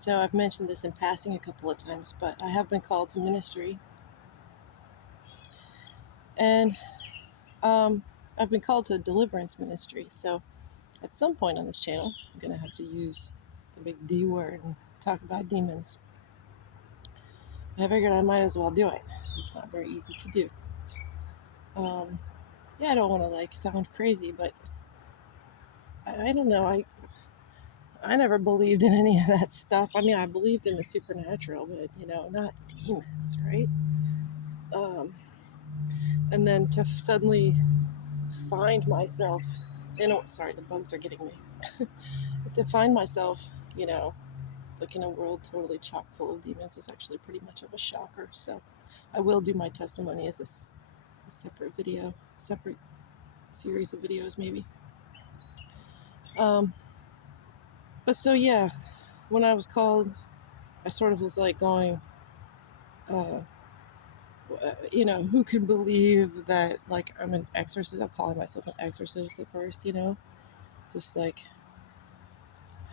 So I've mentioned this in passing a couple of times, but I have been called to ministry. And I've been called to deliverance ministry. So at some point on this channel, I'm going to have to use the big D word and talk about demons. I figured I might as well do it. It's not very easy to do. Yeah, I don't want to sound crazy, but I don't know. I never believed in any of that stuff. I mean, I believed in the supernatural, but not demons, right? And then to suddenly find myself, sorry, the bugs are getting me. To find myself, like in a world totally chock full of demons is actually pretty much of a shocker. So I will do my testimony as a separate video, separate series of videos maybe. But so yeah, when I was called, I sort of was like going, who can believe that like I'm an exorcist? I'm calling myself an exorcist at first, just like,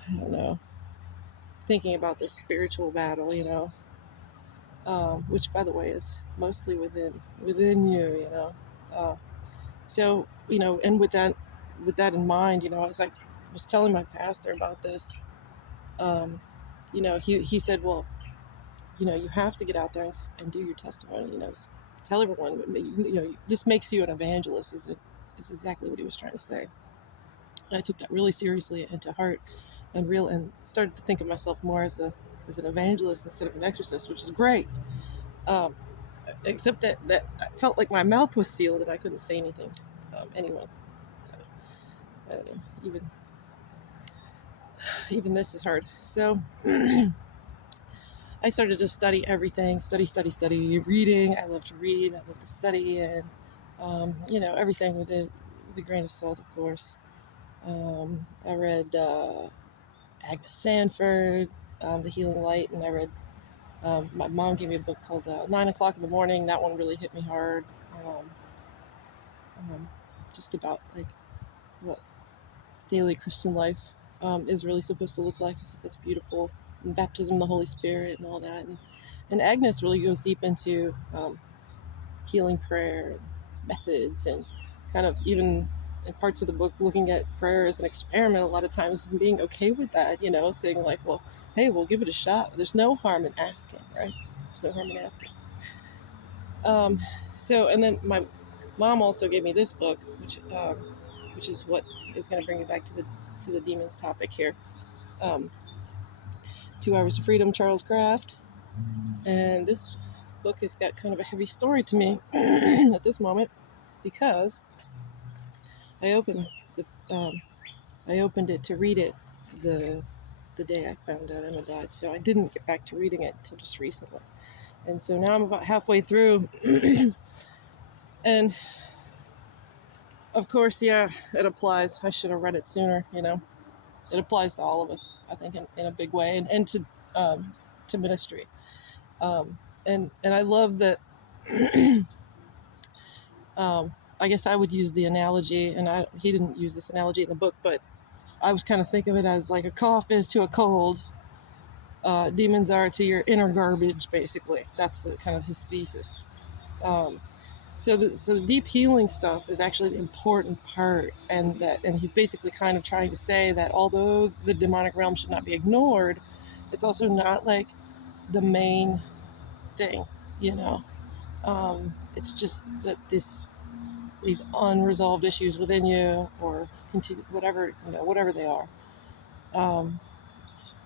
I don't know, thinking about this spiritual battle, which by the way is mostly within you, so and with that in mind, as I was telling my pastor about this, he said, well, you have to get out there and do your testimony, tell everyone, this makes you an evangelist, is exactly what he was trying to say. And I took that really seriously and to heart, and started to think of myself more as an evangelist instead of an exorcist, which is great. Except that I felt like my mouth was sealed and I couldn't say anything anyway. So I don't know. Even this is hard. So I started to study everything, study, reading. I love to read, I love to study, and everything with a grain of salt, of course. I read Agnes Sanford, The Healing Light, and I read, my mom gave me a book called 9 o'clock in the Morning. That one really hit me hard. Just about like what daily Christian life is really supposed to look like. That's beautiful. And baptism of the Holy Spirit and all that. And Agnes really goes deep into healing prayer and methods, and kind of even in parts of the book looking at prayer as an experiment a lot of times, and being okay with that, saying like, well, hey, we'll give it a shot. There's no harm in asking, right? There's no harm in asking. So, and then my mom also gave me this book, which is what is going to bring me back to the demons topic here. 2 Hours of Freedom, Charles Kraft. And this book has got kind of a heavy story to me at this moment, because I opened it to read it the day I found out Emma died. So I didn't get back to reading it until just recently. And so now I'm about halfway through. And of course, yeah, it applies. I should have read it sooner, It applies to all of us, I think, in a big way, and to ministry. And I love that. I guess I would use the analogy, and he didn't use this analogy in the book, but I was kind of thinking of it as like a cough is to a cold, demons are to your inner garbage, basically. That's the kind of his thesis. So the deep healing stuff is actually the important part, and he's basically kind of trying to say that although the demonic realm should not be ignored, it's also not like the main thing, It's just that these unresolved issues within you, or continue, whatever they are,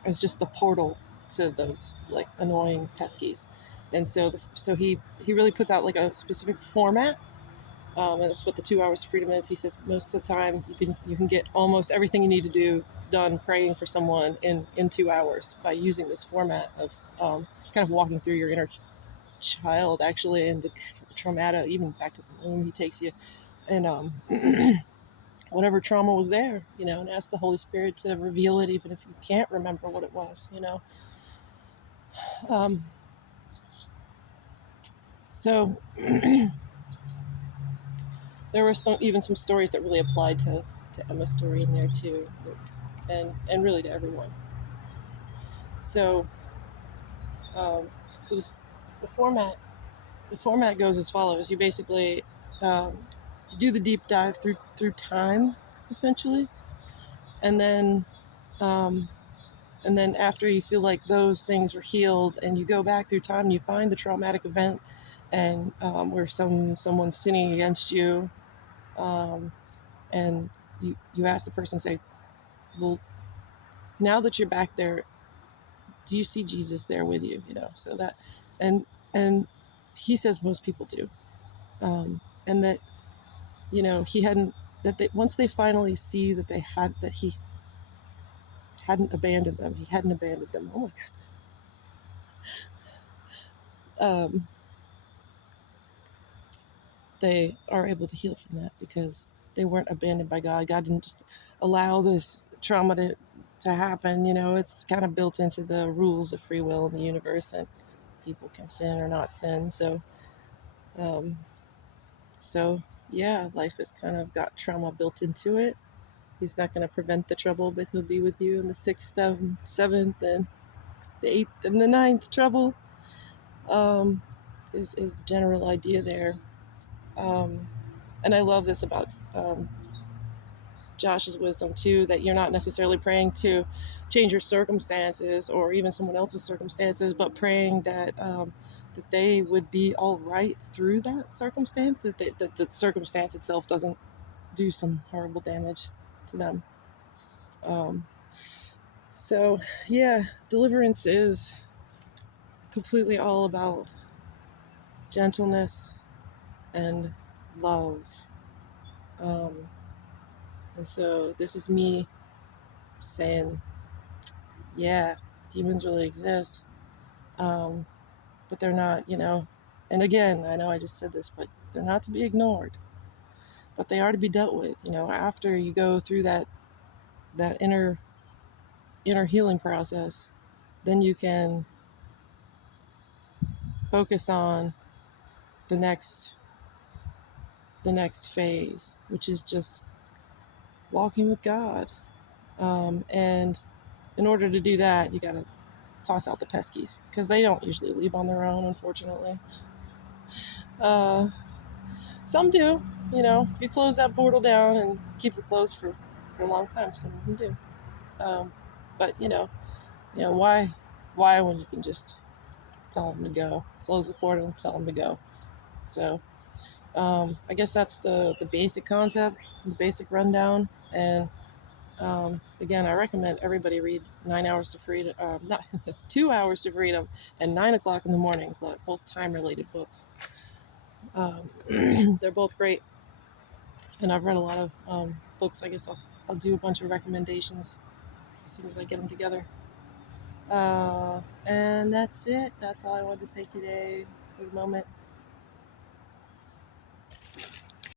is just the portal to those like annoying peskies. And so he really puts out like a specific format, and that's what the 2 Hours of Freedom is. He says most of the time you can get almost everything you need to do done praying for someone in 2 hours by using this format of kind of walking through your inner child, actually, and the trauma, even back to the womb. He takes you and whatever trauma was there, and ask the Holy Spirit to reveal it, even if you can't remember what it was, So there were some stories that really applied to Emma's story in there too, and really to everyone. So, um, so the format the format goes as follows. You basically um, do the deep dive through time, essentially, and then um, and then after you feel like those things are healed, and you go back through time, and you find the traumatic event, and where someone's sinning against you, um, and you ask the person, say, well, now that you're back there, do you see Jesus there with you? So that, and and he says most people do, and that he hadn't, that they, once they finally see that he hadn't abandoned them, oh my god, they are able to heal from that, because they weren't abandoned by God didn't just allow this trauma to happen. It's kind of built into the rules of free will in the universe, and people can sin or not sin. Um, so yeah, life has kind of got trauma built into it. He's not going to prevent the trouble, but he'll be with you in the sixth, seventh, and the eighth and the ninth trouble. Um, is the general idea there. Um, and I love this about Josh's wisdom too, that you're not necessarily praying to change your circumstances or even someone else's circumstances, but praying that they would be all right through that circumstance, that the circumstance itself doesn't do some horrible damage to them. Um, so yeah, deliverance is completely all about gentleness and love. Um, and so this is me saying, yeah, demons really exist, but they're not, and again, I know I just said this, but they're not to be ignored, but they are to be dealt with, after you go through that inner healing process. Then you can focus on the next the next phase, which is just walking with God. And in order to do that, you got to toss out the peskies, because they don't usually leave on their own, unfortunately. Uh, some do, you close that portal down and keep it closed for a long time. Some of them do. But why when you can just tell them to go, close the portal and tell them to go. So I guess that's the basic concept, the basic rundown. And again, I recommend everybody read 9 Hours to Freedom, not 2 Hours to Freedom, and 9 o'clock in the morning. Both time-related books. They're both great, and I've read a lot of books. I guess I'll do a bunch of recommendations as soon as I get them together. And that's it. That's all I wanted to say today for the moment.